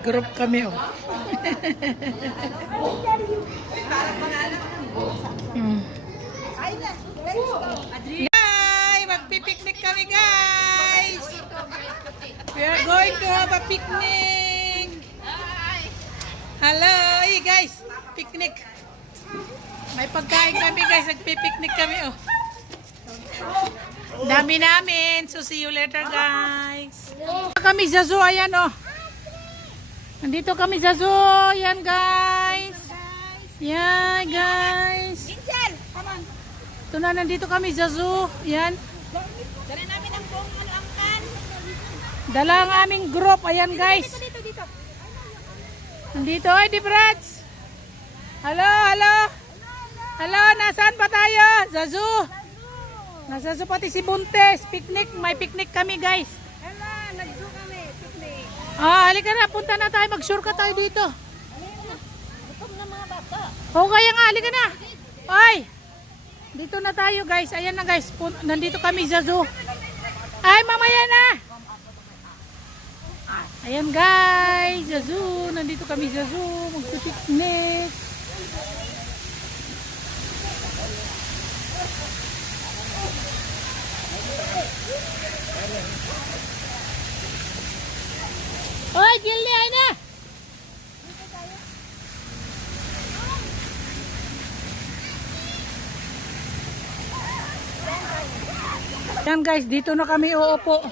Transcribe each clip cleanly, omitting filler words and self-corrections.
Group kami oh. Hi! Magpipiknik kami guys! We are going to have a picnic! Hello! Hey guys! Picnic! May pagkain kami guys, nagpipiknik kami oh. Dami namin. So see you later guys. Kami sa zoo, ayan oh. Nandito kami sa zoo, yan guys. Yan guys. Ito na, nandito kami sa zoo. Yan. Dala namin ang buong angkan. Dala ang aming group, ayan guys. Dito. Nandito, ay di Brads. Hello, hello. Hello, nasaan pa tayo? Sa zoo. Nasa zoo pati si Buntes. Picnic, may picnic kami guys. Hala, nag-zoo kami, picnic. Halika na, punta na tayo. Mag-shortcut tayo dito. Gutom na mga bata. O kaya nga, halika na. Ay, dito na tayo guys. Ayan na guys. Nandito kami sa zoo. Ay, mamaya na. Ayan guys, sa zoo. Nandito kami sa zoo. Mag-picnic. Oy, Gilly, ay na. Yan guys, dito na kami uupo.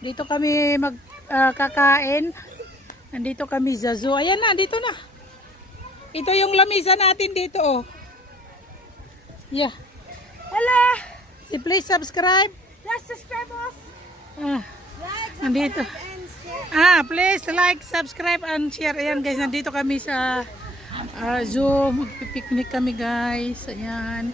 Dito kami magkakain. Nandito kami sa zoo. Ayan na, dito na. Ito yung lamisa natin dito oh. Yeah. Hala, Please subscribe. let's subscribe us. Like, Nandito. and share. Please like, subscribe, and share. Ayan guys, nandito kami sa zoo. Magpipiknik kami guys. Ayan.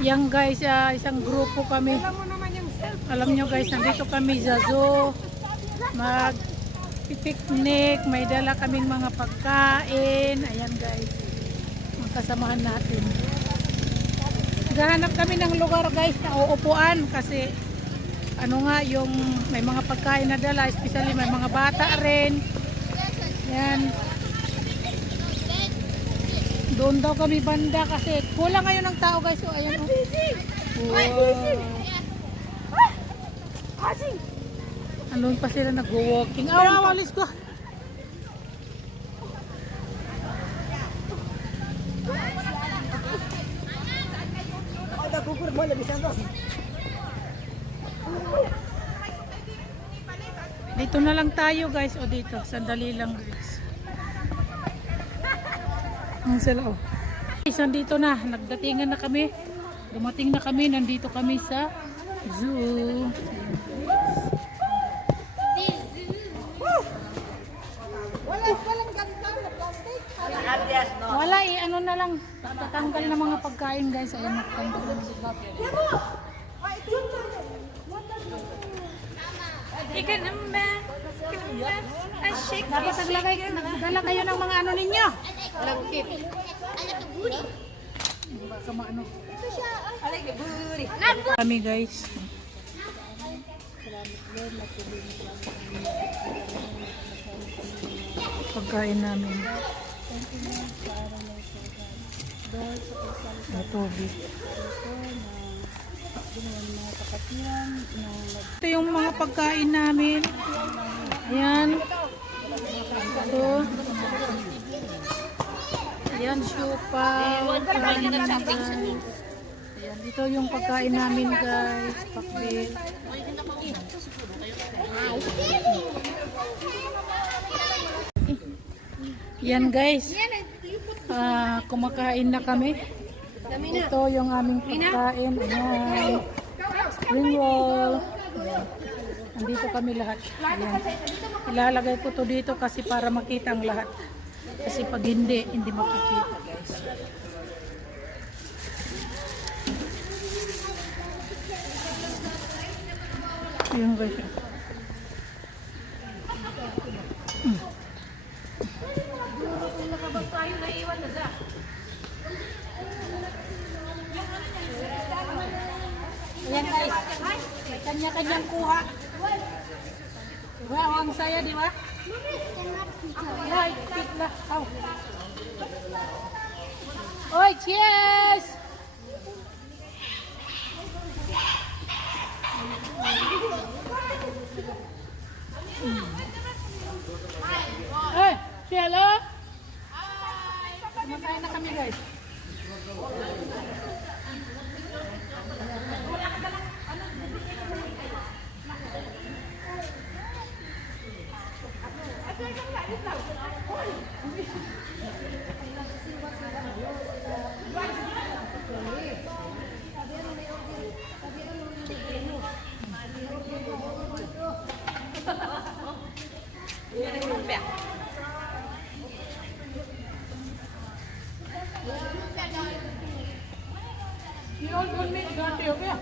Yan guys, isang grupo kami. Alam mo naman yung self. Alam nyo guys, nandito kami sa zoo. Magpipiknik. May dala kaming mga pagkain. Ayan guys. Magkasamahan natin. Gahanap kami ng lugar guys na uupuan kasi ano nga yung may mga pagkain na dala, especially may mga bata rin. Yan. Doon daw kami banda kasi kulang ngayon ng tao guys. So ayan oh. Wow. Andun pa sila nag-walking. Alis ko. Dito na lang tayo guys. O dito, sandali lang guys. Ang sila oh. Guys, nandito na. Nagdatingan na kami. Dumating na kami. Nandito kami sa zoo. Walang ganito na plastic. Wala eh. Ano na lang. Tatanggal na mga pagkain guys. Ayan, natanggal na mga pagkain. Dapat nagdala kayo ng mga ano ninyo. Langkit. Baka maano. I like the booty. Kami guys. Pagkain namin. Tubig. Ito yung mga pagkain namin. Ayan. Ito. Ayan, siupaw. Ayan, ito yung pagkain namin guys. Pakbit. Yan guys. Kumakain na kami. Ito yung aming pagkain. Ayan. Spring roll. Ayan. Nandito kami lahat. Ayan. Ilalagay ko to dito kasi para makita ang lahat. Kasi pag hindi makikita guys. Ayan guys. Ayan guys. Kanya-kanyang kuha. Wow, ang saya, di ba? Ay, tikla. Aw. Oy, cheers! Ay, hello? Kumakain na kami, guys. You all don't make dirty, okay?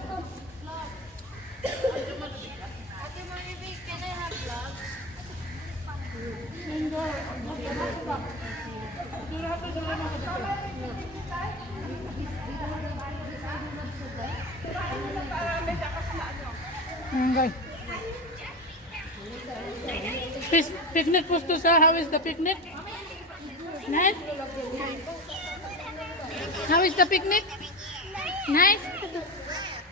Ayan guys. Picnic pusto sa how is the picnic? Nice? How is the picnic? Nice?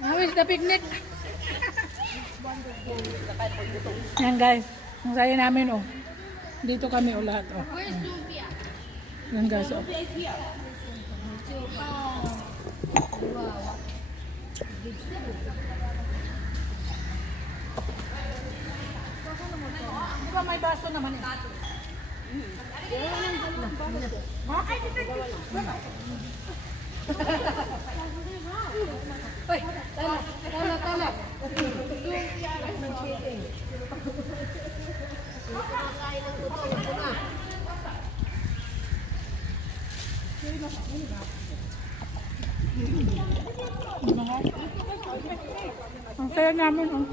How is the picnic? Ayan guys. Ang saya namin oh. Dito kami oh lahat oh. Ayan guys oh. Di ba may baso naman eh? Uy, tala. Ang saya namin oh.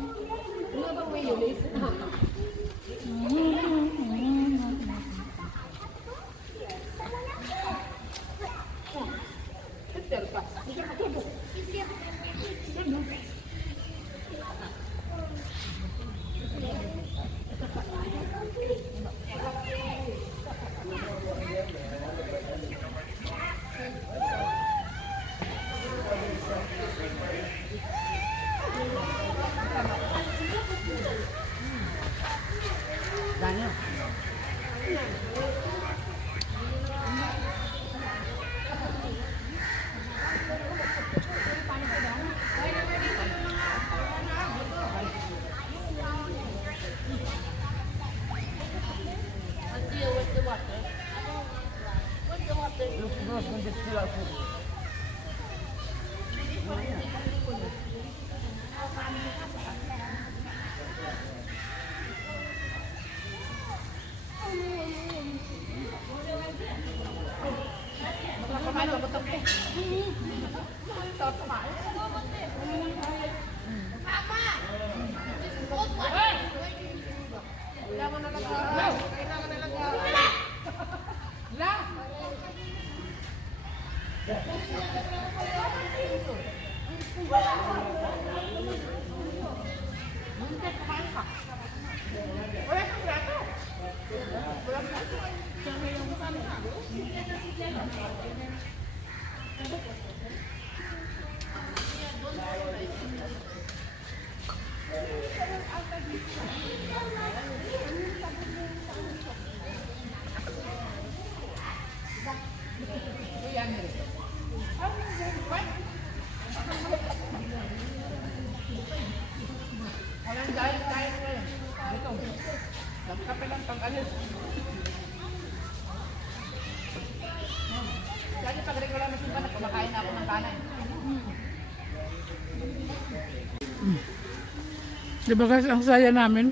Diba guys, ang saya namin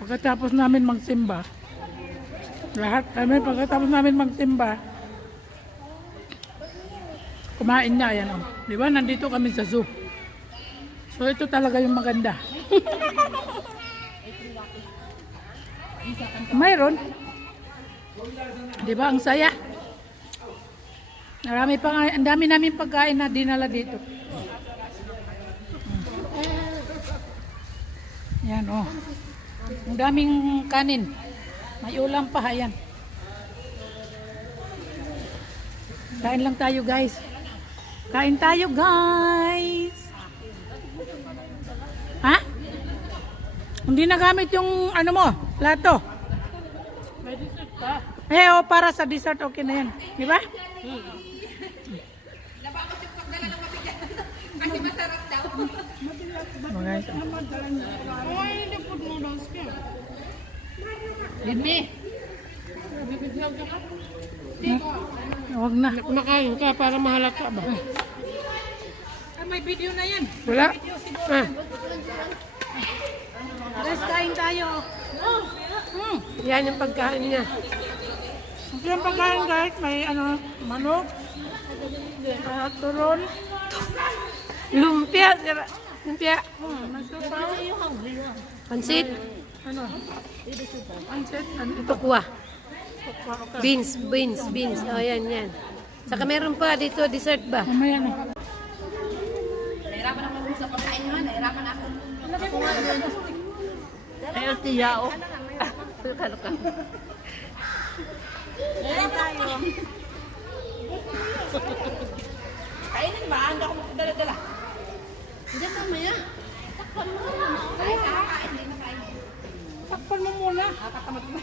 pagkatapos namin magsimba, lahat kami pagkatapos namin magsimba, kumain na, ayan oh. Diba, nandito kami sa zoo. So ito talaga yung maganda. Mayroon, diba, ang saya. Marami pa nga, ang dami namin pagkain na dinala dito. Yan oh. Ang daming kanin. May ulam pa, ayan. Kain lang tayo, guys. Kain tayo, guys. Ha? Hindi nagamit yung ano mo, plato. May dessert pa. Para sa dessert, okay na yan. Di ba? Kasi masarap daw. Okay. Ay, hindi po noodles ka. Hindi. Bibigyan ka ka? Huwag na. Kumakain ka para mahalata ba? May video na yan. Wala. Ah. Guys, kain tayo. Yan yung pagkain niya. Yung pagkain, guys, may ano, manok, turon. Lumpia. Lumpia. Pansit. Ano? Pancit. Ano? Tukwa. Beans. Oh, yan. Saka meron pa dito, dessert ba? Mamaya na. Nahirapan ako sa pagkain mo, nahirapan ako. Ay, ang tiyao. Luka. Kainin ba? Hindi ako magdala-dala. Hindi mamaya. Takpan mo. Kain ka, kain. Hindi na kain. Takpan mo muna. Tatamad mo.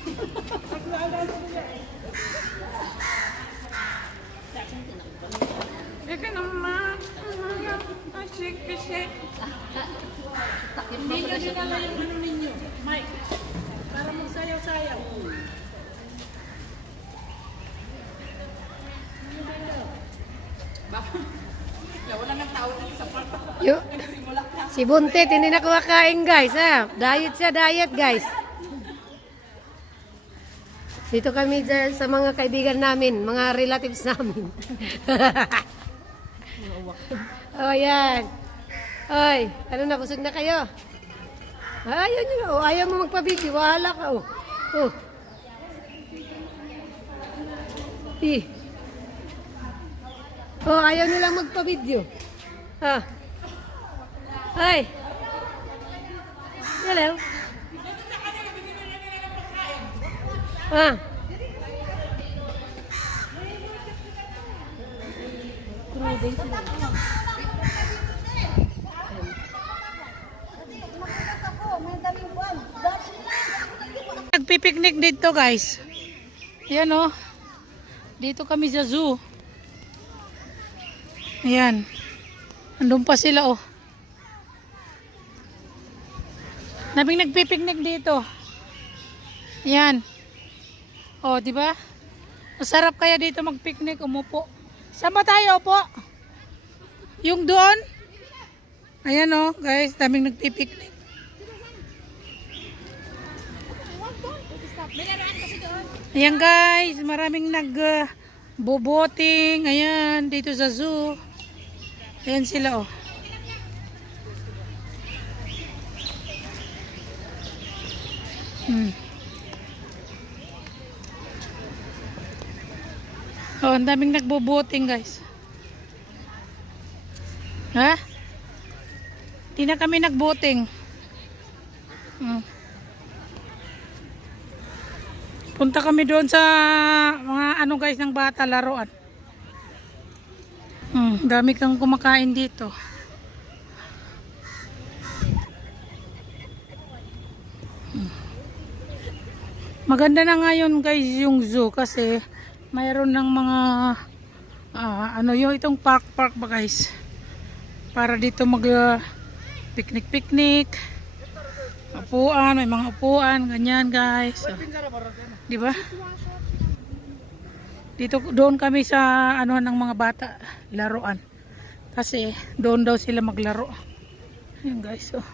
Ika naman. Asik. Hindi nyo dinala yung ano ninyo. Mike. Para magsayaw-sayaw. Wala nang tao dito sa park. Si Buntet, hindi na kumakain guys. Ha? Diet siya, guys. Dito kami dyan sa mga kaibigan namin, mga relatives namin. Oh, yan. Oy, ano na, busog na kayo? Ayaw nyo, ayaw mo magpabidyo, wala ka, oh. Oh. Oh, ayaw nilang magpabidyo. Ha? Ay. Hello. Ah. Nagpipiknik dito, guys. Yan, oh. Dito kami sa zoo. Ayan. Andun pa sila, oh. Nabing nagpipiknik dito. Ayan. Oh, di ba? Masarap kaya dito magpiknik, umupo. Saan ba tayo, upo? Yung doon? Ayan, oh, guys. Daming nagpipiknik. Ayan, guys. Maraming nagboboting. Ayan, dito sa zoo. Ayan sila, oh. Oh, ang daming nagboboting, guys. Ha? Di na kami nagboting. Punta kami doon sa mga ano, guys, ng bata, laruan. Dami kang kumakain dito. Maganda na ngayon, guys, yung zoo kasi mayroon ng mga ano yung itong park ba, guys, para dito mag picnic, upuan, may mga upuan, ganyan, guys. So, di ba? Dito doon kami sa ano ng mga bata, laruan. Kasi doon daw sila maglaro. Ayun, guys. Oh.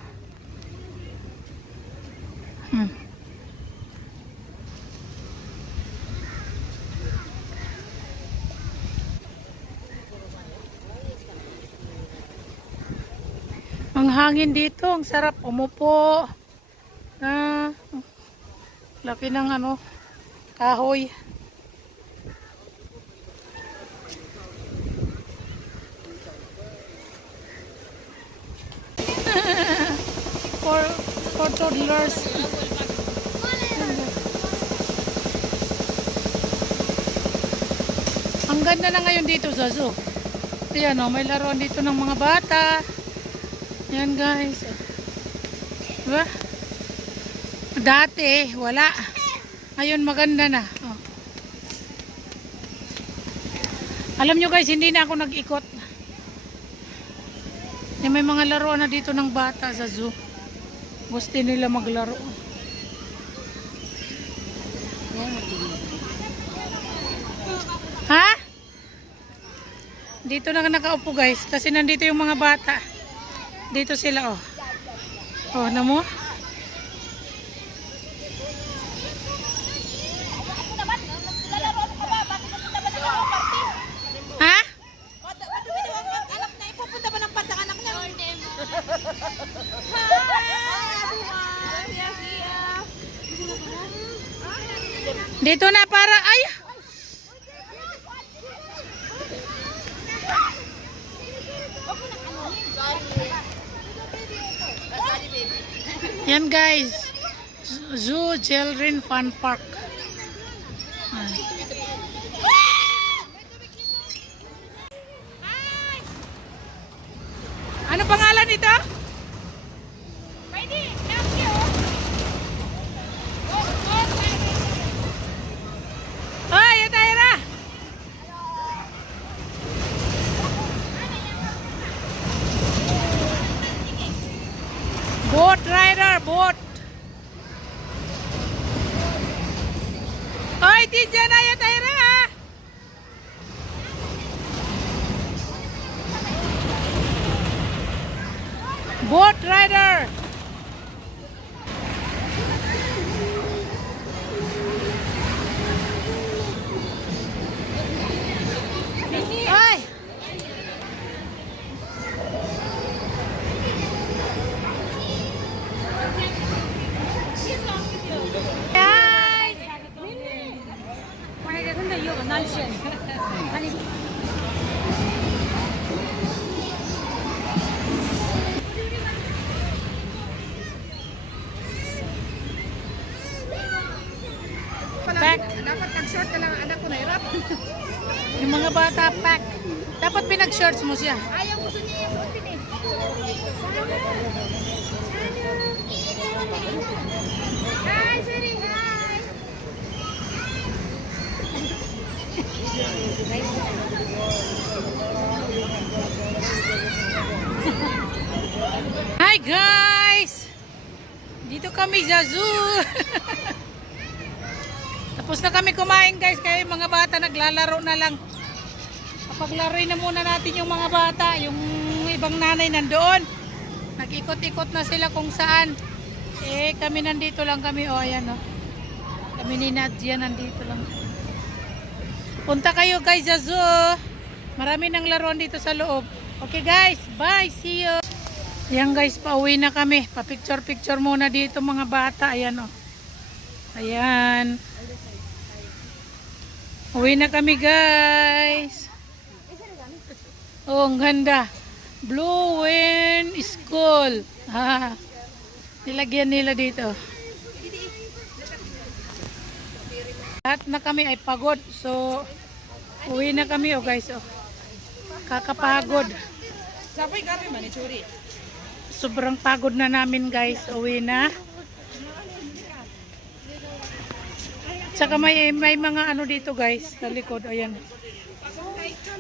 Ang hangin dito, ang sarap umupo. Laki ng ano, kahoy. for toddlers. ganda na ngayon dito sa zoo. Ayan o, may laruan dito ng mga bata. Ayan guys. Diba? Dati, wala. Ngayon maganda na. Oh. Alam nyo guys, hindi na ako nag-ikot. May mga laruan na dito ng bata sa zoo. Gusto nila maglaro. Ha? Dito na nakaupo guys. Kasi nandito yung mga bata. Dito sila oh. Oh, na mo? Ha? Anak na, ipupunta ba ng pantang anak na? Dito na para ay. Yan guys. Zoo Children Fun Park. Ay. Ano pangalan ito? Hoy, Taira! Boat rider, boat. Hoy, tijan na ya Taira. Boat rider. Ay. Pack. Dapat nag-short ka lang ang anak ko na hirap. Yung mga bata pack. Dapat pinag-shorts mo siya. Ayaw gusto niya yung suotin eh. Hi, sorry, hi. Hi guys! Dito kami sa zoo. Tapos na kami kumain guys, kaya yung mga bata naglalaro na lang. Kapaglaroin na muna natin yung mga bata, yung ibang nanay nandoon. Nag-ikot-ikot na sila kung saan. Eh kami nandito lang kami, oh ayan oh. Kami ni Nadia nandito lang. Punta kayo guys sa zoo. Marami nang laruan dito sa loob. Okay guys, bye, see you. Ayan guys, pauwi na kami. Pa-picture-picture muna dito mga bata. Ayan oh. Ayan. Uwi na kami guys. Oh, ang ganda. Blue Wind School. Ah, nilagyan nila dito. Lahat na kami ay pagod. So, uwi na kami oh guys. Oh. Kakapagod. Sabay kami manisuri. Sobrang pagod na namin guys. Uwi na. Tsaka may mga ano dito guys. Sa likod. Ayan.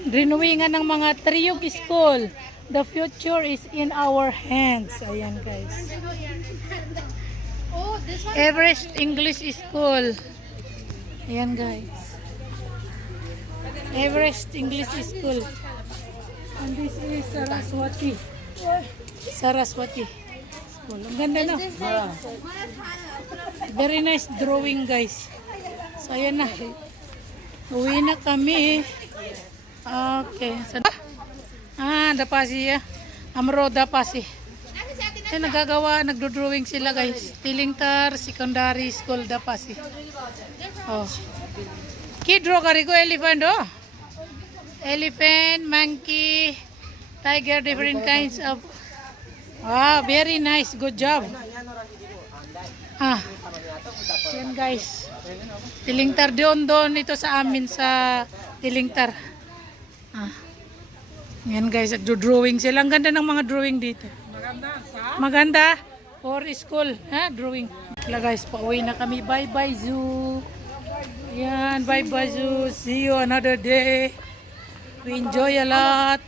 Renewingan ng mga Triog School. The future is in our hands. Ayan guys. Everest English School. Ayan guys. Everest English School. And this is Saraswati. Saraswati School. Ang ganda no? Very nice drawing guys. So ayan na. Uwi na kami. Okay. Dapasi ya. Amro Dapasi. Ay, nagdo-drawing sila guys. Tilingtar Secondary School Dapasi. Oh. Kid-draw kari ko elephant oh. Elephant, monkey, tiger, different kinds of. Wow, very nice. Good job. Yan guys. Tilingtar doon ito sa amin sa Tilingtar. Ah. Yan guys, nagdo-drawing sila. Ang ganda ng mga drawing dito. Maganda for school, ha? Drawing. Kaya guys, pauwi na kami. Bye-bye zoo. Yan, bye-bye zoo. See you another day. We enjoy a lot.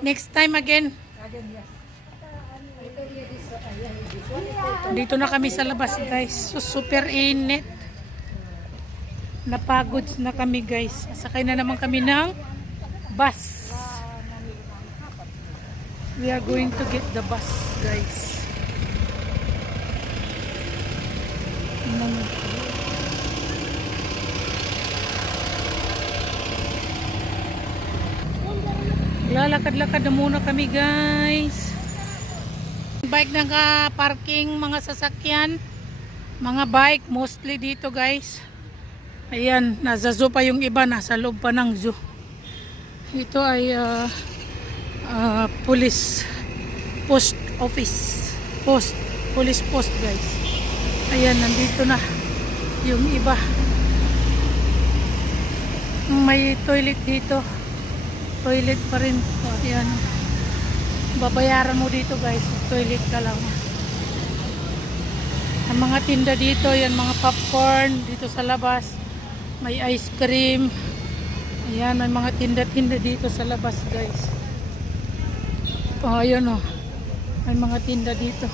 Next time again. Dito na kami sa labas guys. So, super init. Napagod na kami guys. Sakay na naman kami ng bus. We are going to get the bus guys. Lalakad-lakad na muna kami guys. Bike na ka-parking, mga sasakyan, mga bike mostly dito guys. Ayan, nasa zoo pa yung iba, nasa loob pa ng zoo. Ito ay police post office, police post guys. Ayan, nandito na yung iba. May toilet dito, toilet pa rin. Ayan, babayaran mo dito guys, toilet ka lang. Ang mga tinda dito, yan mga popcorn dito sa labas, may ice cream. Ayan, may mga tinda-tinda dito sa labas guys. Oh, ayun oh, may mga tinda dito.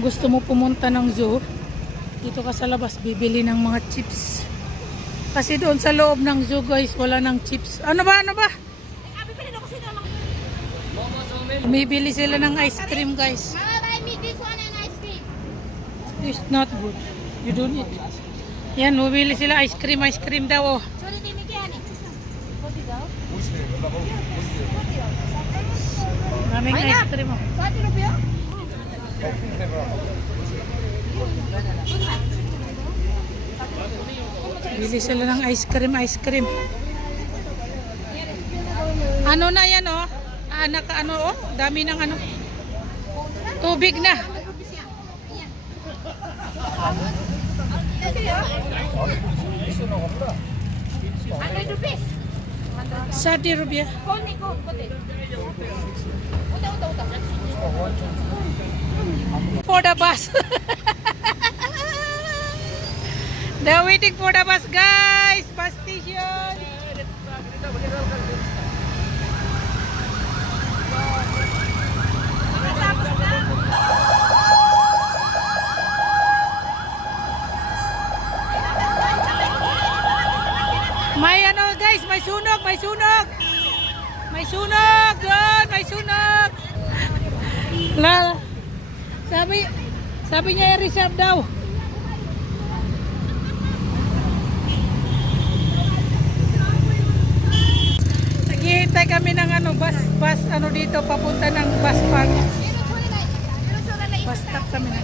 Gusto mo pumunta ng zoo, dito ka sa labas bibili ng mga chips. Kasi doon sa loob ng zoo guys, wala ng chips. Ano ba? Bumibili sila ng ice cream guys. Mama, buy me this one and ice cream. It's not good. You don't eat. Yan, bumibili sila ice cream daw oh. Maraming ice cream oh. Bili sila ng ice cream. Ano na yan oh? Ano oh? Dami ng ano. Tubig na. Sadi rubia. For the bus. They're waiting for the bus guys. Bus station. May ano guys, may sunog. May sunog doon, may sunog. Sabi niya i-reserve daw. Naghihintay kami ng ano, bus ano dito papunta ng bus park. Bus stop kami na.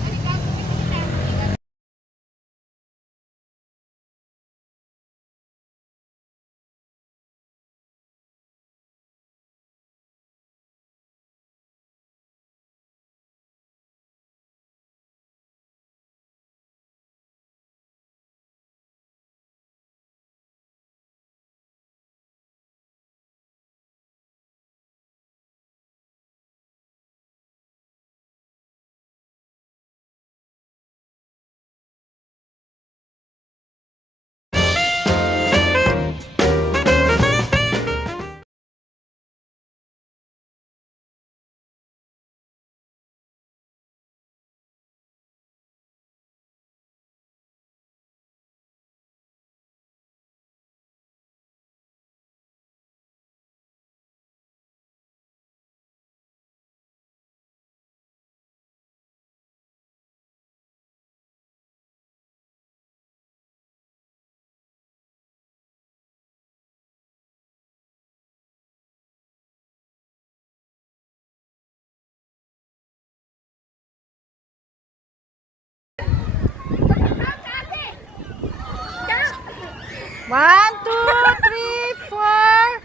One, two, three, four,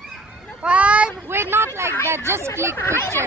five. Wait, not like that. Just click picture.